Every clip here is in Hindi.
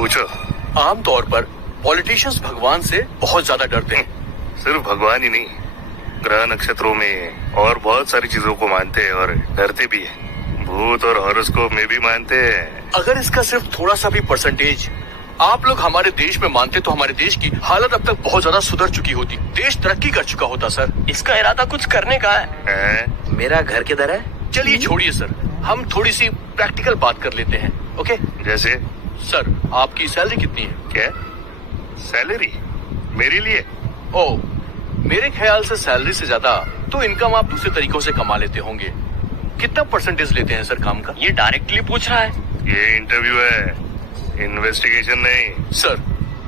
पूछो। आमतौर पर पॉलिटिशियंस भगवान से बहुत ज्यादा डरते हैं। सिर्फ भगवान ही नहीं, ग्रह नक्षत्रों में और बहुत सारी चीजों को मानते हैं और डरते भी है। भूत और हॉरोस्कोप में भी मानते हैं। अगर इसका सिर्फ थोड़ा सा भी परसेंटेज आप लोग हमारे देश में मानते तो हमारे देश की हालत अब तक बहुत ज्यादा सुधर चुकी होती, देश तरक्की कर चुका होता। सर, इसका इरादा कुछ करने का है? मेरा घर किधर है? चलिए छोड़िए सर, हम थोड़ी सी प्रैक्टिकल बात कर लेते हैं। ओके? जैसे? सर, आपकी सैलरी कितनी है? क्या सैलरी मेरे लिए? ओ, मेरे ख्याल से सैलरी से ज्यादा तो इनकम आप दूसरे तरीकों से कमा लेते होंगे। कितना परसेंटेज लेते हैं सर काम का? ये डायरेक्टली पूछ रहा है। ये इंटरव्यू है, इन्वेस्टिगेशन नहीं। सर,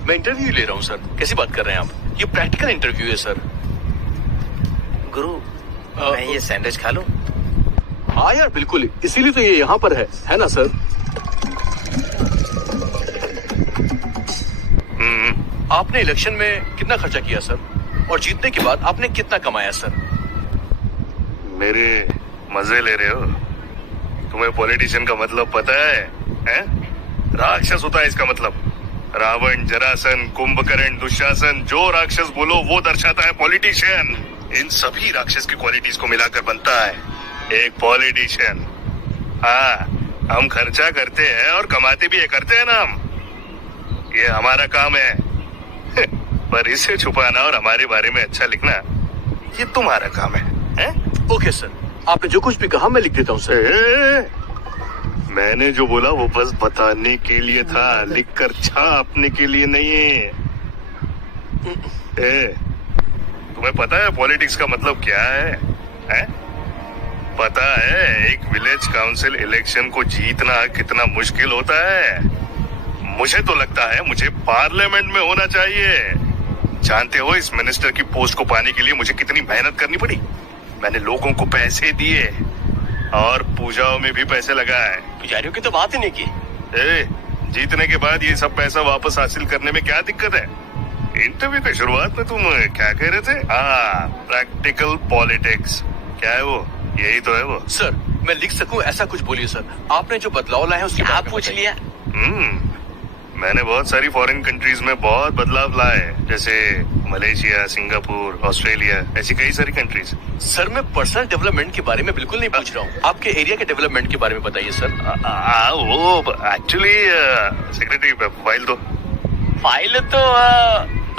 मैं इंटरव्यू ले रहा हूँ सर। कैसी बात कर रहे हैं आप? ये प्रैक्टिकल इंटरव्यू है सर। गुरु, मैं ये सैंडविच खा लूं? हाँ यार बिल्कुल, इसीलिए तो ये यहाँ पर है ना सर? आपने इलेक्शन में कितना खर्चा किया सर, और जीतने के बाद आपने कितना कमाया सर? मेरे मजे ले रहे हो? तुम्हें पॉलिटिशियन का मतलब पता है? राक्षस होता है इसका मतलब। रावण, जरासन, कुंभकर्ण, दुशासन, जो राक्षस बोलो वो दर्शाता है पॉलिटिशियन। इन सभी राक्षस की क्वालिटीज को मिलाकर बनता है एक पॉलिटिशियन। हाँ, हम खर्चा करते हैं और कमाते भी है, करते हैं ना हम। ये हमारा काम है। पर इसे छुपाना और हमारे बारे में अच्छा लिखना, ये तुम्हारा काम है? ओके सर, आपने जो कुछ भी कहा मैं लिख देता हूँ सर। मैंने जो बोला वो बस बताने के लिए था, लिखकर छापने के लिए नहीं है। तुम्हें पता है पॉलिटिक्स का मतलब क्या है? पता है एक विलेज काउंसिल इलेक्शन को जीतना कितना मुश्किल होता है? मुझे तो लगता है मुझे पार्लियामेंट में होना चाहिए। जानते हो इस मिनिस्टर की पोस्ट को पाने के लिए मुझे कितनी मेहनत करनी पड़ी? मैंने लोगों को पैसे दिए और पूजाओं में भी पैसे लगाए। पुजारियों की तो बात ही नहीं की। जीतने के बाद ये सब पैसा वापस हासिल करने में क्या दिक्कत है? इंटरव्यू की शुरुआत में तुम क्या कह रहे थे? हाँ, प्रैक्टिकल पॉलिटिक्स। क्या है वो? यही तो है वो। सर, मैं लिख सकूं ऐसा कुछ बोलिए सर। आपने जो बदलाव लाए हैं उसकी आप पूछ लिया। मैंने बहुत सारी फॉरेन कंट्रीज में बहुत बदलाव लाए, जैसे मलेशिया, सिंगापुर, ऑस्ट्रेलिया, ऐसी कई सारी कंट्रीज। सर, मैं पर्सनल डेवलपमेंट के बारे में बिल्कुल नहीं पूछ रहा हूँ। आपके एरिया के डेवलपमेंट के बारे में बताइए सर। वो एक्चुअली सेक्रेटरी फाइल दो। फाइल तो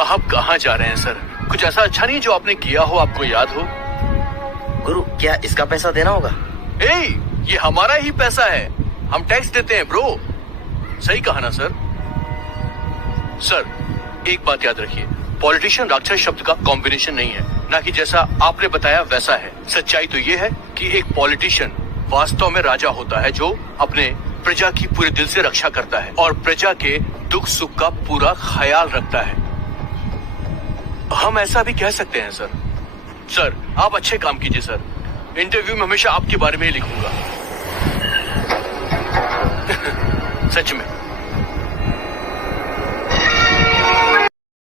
आप कहाँ जा रहे हैं सर? कुछ ऐसा अच्छा नहीं जो आपने किया हो, आपको याद हो? गुरु, क्या इसका पैसा देना होगा? ये हमारा ही पैसा है, हम टैक्स देते हैं ब्रो। सही कहा ना सर? सर, एक बात याद रखिए, पॉलिटिशियन राक्षस शब्द का कॉम्बिनेशन नहीं है, ना कि जैसा आपने बताया वैसा है। सच्चाई तो ये है कि एक पॉलिटिशियन वास्तव में राजा होता है जो अपने प्रजा की पूरे दिल से रक्षा करता है और प्रजा के दुख सुख का पूरा ख्याल रखता है। हम ऐसा भी कह सकते हैं सर। सर, आप अच्छे काम कीजिए सर। इंटरव्यू में हमेशा आपके बारे में ही लिखूंगा। सच में।